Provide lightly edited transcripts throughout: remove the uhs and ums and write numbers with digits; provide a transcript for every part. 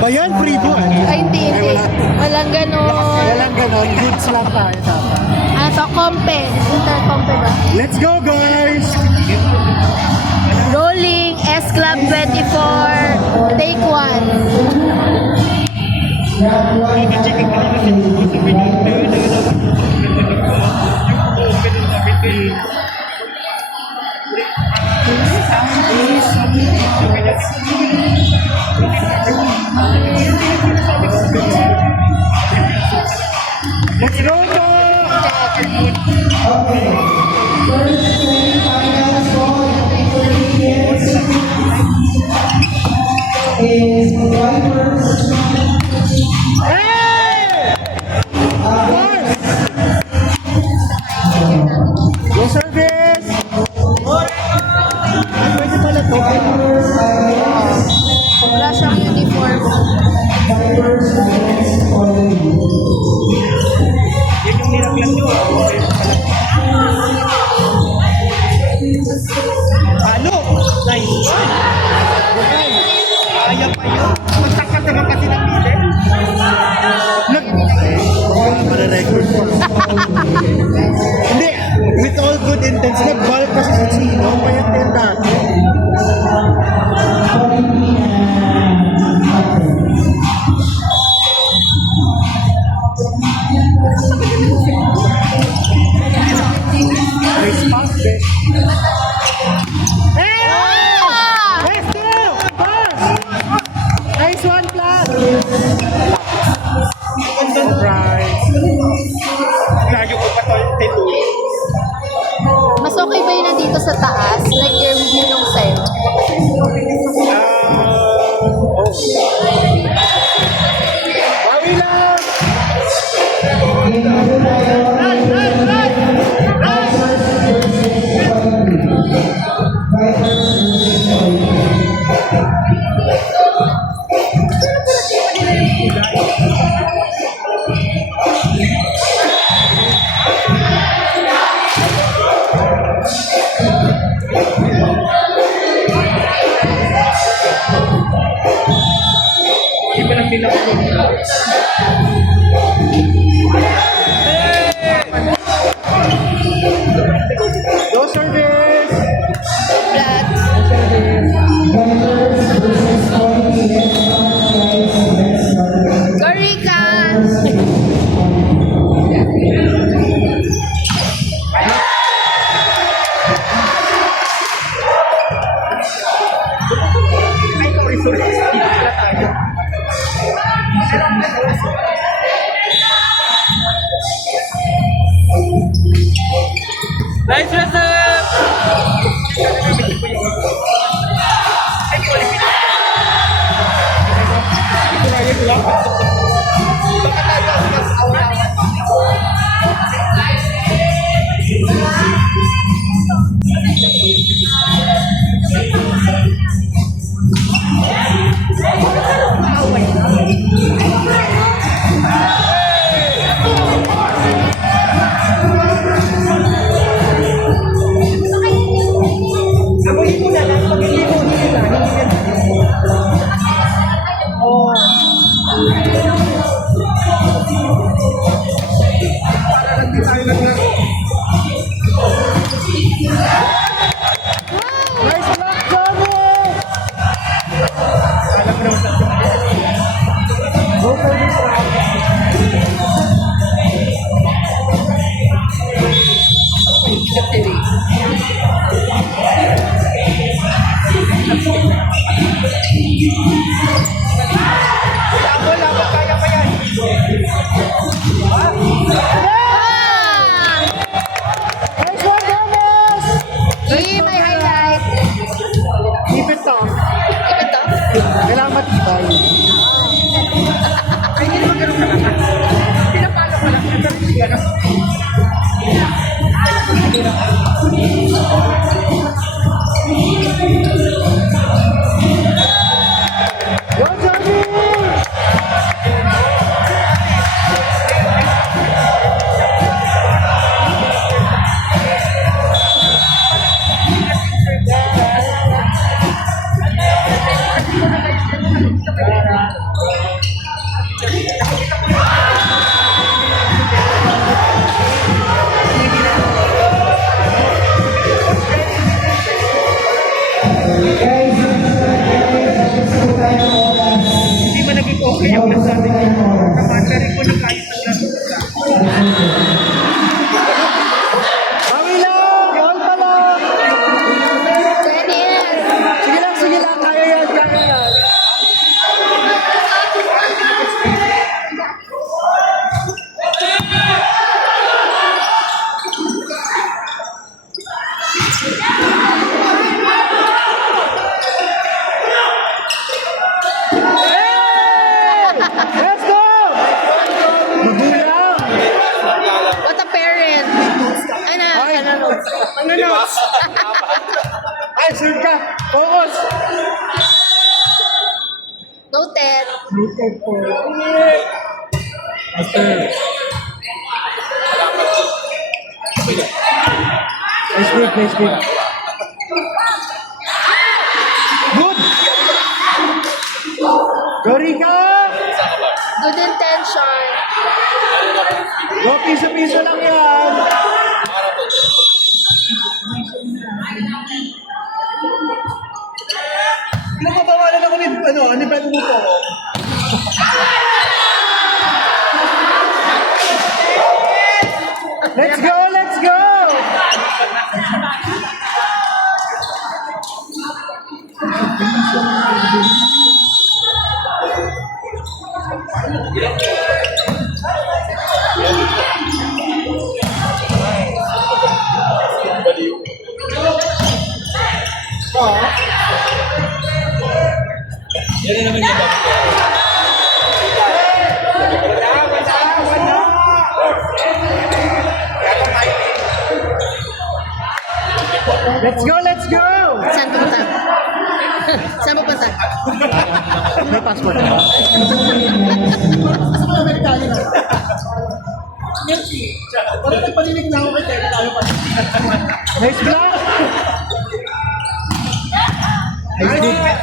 Bayan, free po Ay, hindi. Walang ganon. Walang ganon, goods lang tayo dapat. So, compe. Intercompe ba? Let's go guys! Rolling, S-Club 24, take 1. Let's go po! Go service! Pwede pala to. Wala siyang uniform. Halo! Nice! Okay! Kaya pa yun! Magtakat naman kasi ng bile. Para-record pa. Hindi! With all good intents, nag-bulk kasi si Chino. Kaya din dati. Nice pass, be. Let's go! Pass! Nice one, plus! Alright. Layo ko pa to yung tito. Mas okay ba yun nandito sa taas? Like yung view nung sa'yo? Bawi lang! Go service! Gorika! Nice reset! Go, Johnny! Hindi man naging okay ang nasabi ko. Kapag ko na kahit ang nasa. Bawi lang! Gawal pa lang! Dennis! Sige lang, kaya yan, kaya yan. Let's go! Magulang! What a parent! Ano notes? Ay, sir ka! Focus! Noted. Noted po. Master. Nice work, nice work. Good! Go, Rika! Good intention. Go, piso-piso lang yan. Pinagpapawalan ako ni Pedro mo po. Let's go, let's go! Let's go, let's go! Saan pupunta? Saan pupunta? May passport na. Nice block! Nice block!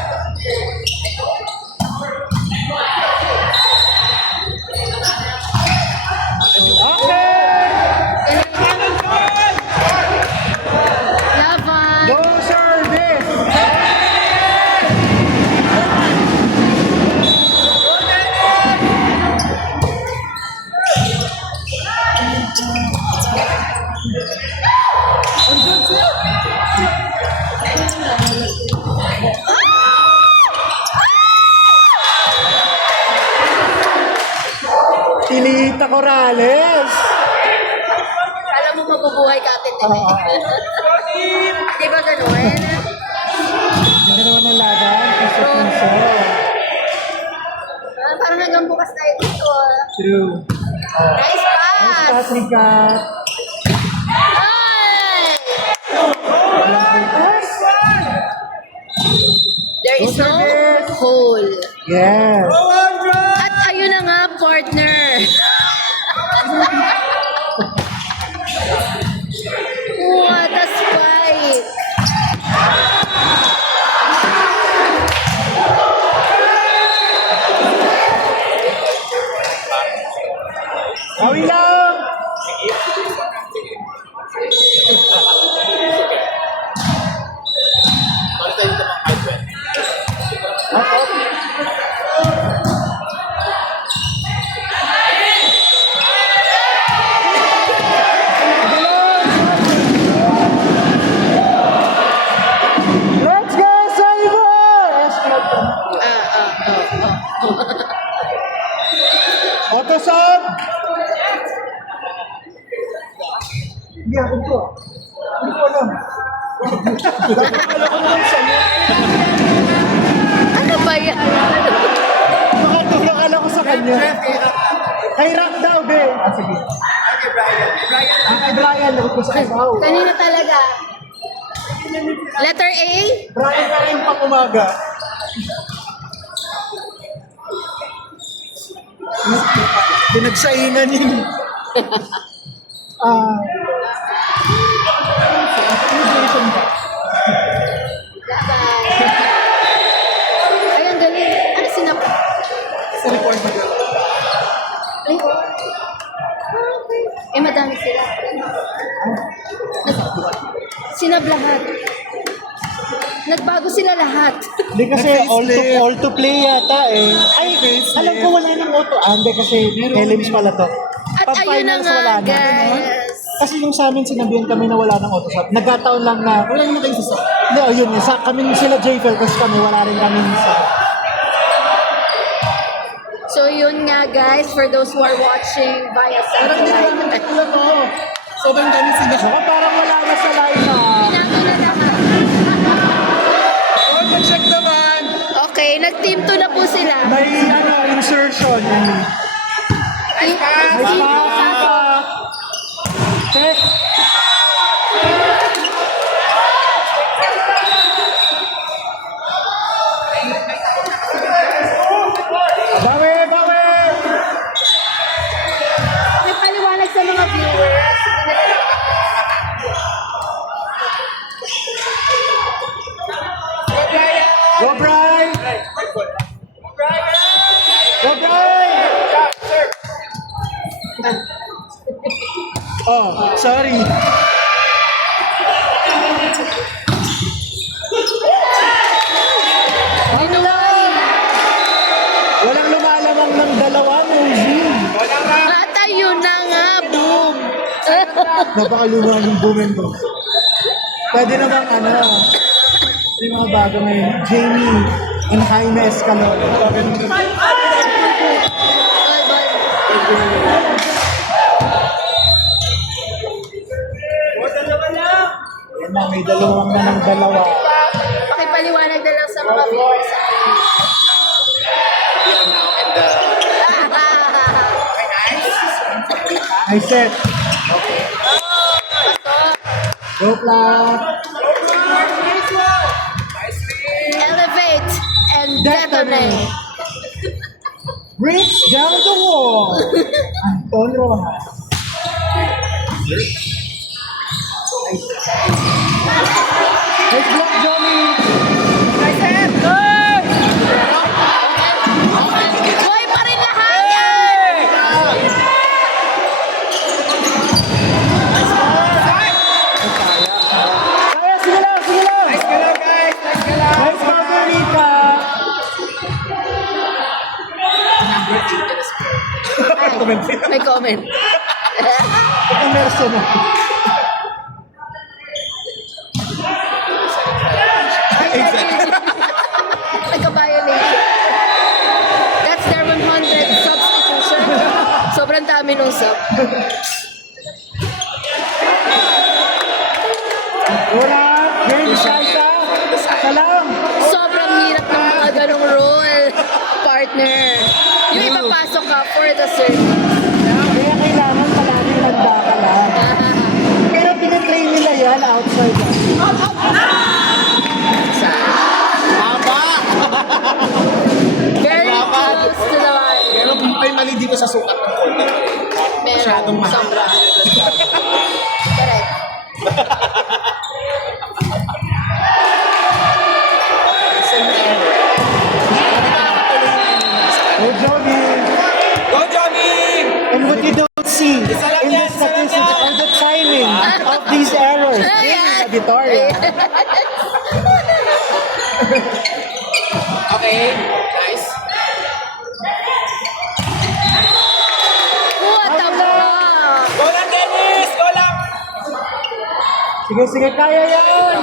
Okay! Laban! No service! Tilita Corrales! Alam mo mabubuhay ka atin din eh. Di ba ganun? Ganda naman ng laban, piso-piso. Parang hanggang bukas tayo dito. True. Nice pass! Patrika. Ay! There is no hole. Yes. At ayun na nga, partner. What a spike! Awi lang! Let's go, Saibor! Auto sub! Hindi ako to. Hindi ko alam. Dapat alam ko naman sa'yo. Ano ba yan? Nakatulong alam ko sa kanya. Kay Rock daw, be. Ah, sige. kay Brian. Brian, Kay Brian, lagot ko sa isaw. Kanina talaga. Letter A? Brian ka rin pang umaga. Pinagsaingan yun. Celebration ba? Ay, ang galing. Ano sinap? Sa report ba yun? Ay, okay. Eh, madami sila. Sinab lahat. Nagbago sila lahat. Hindi kasi all to play yata eh. Ay, alam ko wala nang auto. Hindi kasi elims pala to. At ayun na Pag-finals nga, wala na. guys. Kasi yung sa amin sinabihan kami na wala nang auto shop. Nagkataon lang na wala naman kayo sa Hindi, yun yun. Kami sila Joyful kasi kami wala rin kami sa So yun nga guys, for those who are watching via satellite. sobrang dami sila. Saka parang wala na sa line na. Pinano na lahat. Oh, check naman. Okay, nag-team 2 na po sila. May insertion. Ay, May pa. Check. Bawi, bawi. may paliwanag sa mga viewers. Go, Brian. Go, Brian. Oh, sorry. Ano lang? Walang lumalamang ng dalawa, Mozy. At ayun na nga, boom. Napakaluma yung boomen ko. Pwede namang yung mga bago ngayon, Jamie and Jaime Escalon. Yan na, may dalawang na ng dalawa. Pakipaliwanag na lang sa mga viewers. I said, go Clark. Elevate and detonate. Bricks down the wall. Anton Rojas. Nice block, Johnny. Buhay pa rin lahat yan! Kaya, sige lang, sige lang. Nice cover, Rika. Ay, may comment. Ito meron na. Nagka-violation. That's their 100 substitution. Sobrang dami nung sub. Wala. Game Shaisa. Salam. Sobrang hirap ng mga ganong role, partner. Yung ipapasok ka for the service. Kaya kailangan palaging handa ka lang. Pero pinaplay nila yan outside. Very close to the line. Pero may mali dito sa sukat ng konti. Meron, sobra. Correct. Go Johnny. Go, Johnny! And what you don't see in the statistics are the timing of these errors. Ayan. Editorial. Okay, nice. What the fuck? Go lang, Dennis! Go lang! Sige, sige, kaya yan.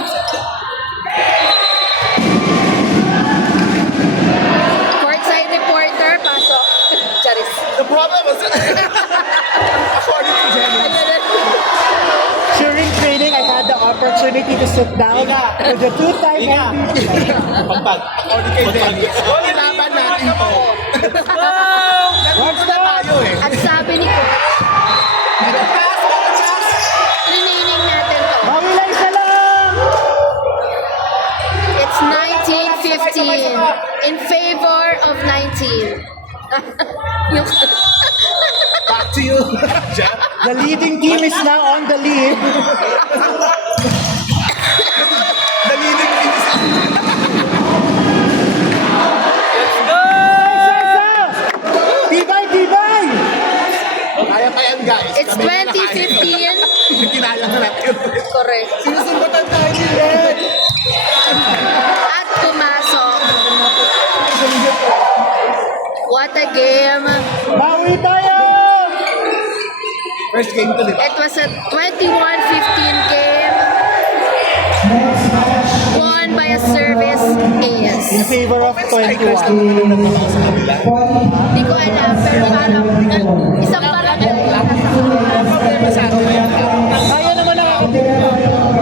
Courtside reporter, pasok. Charis. The problem was, according to Dennis, During training, I had the opportunity to sit down with the two-time MVP. Pampag, according kay Dennis, laban natin to. What's Tayo eh. At sabi ni Coach, Yung, Back to you. The leading team is now on the lead. The leading team is Tibay, tibay! Kaya pa yan, guys. it's Kami na 2015. Kinaya na natin. Correct. Sinusumbatan tayo nila. At pumasok. What a game. Bawi tayo! First game to, di ba? It was a 21-15 game. Won by a service ace. In favor of Strikers 21. na naman nagmamahal sa kanila. Hindi ko alam, pero parang isang barangay yung nasa Ang problema sa atin,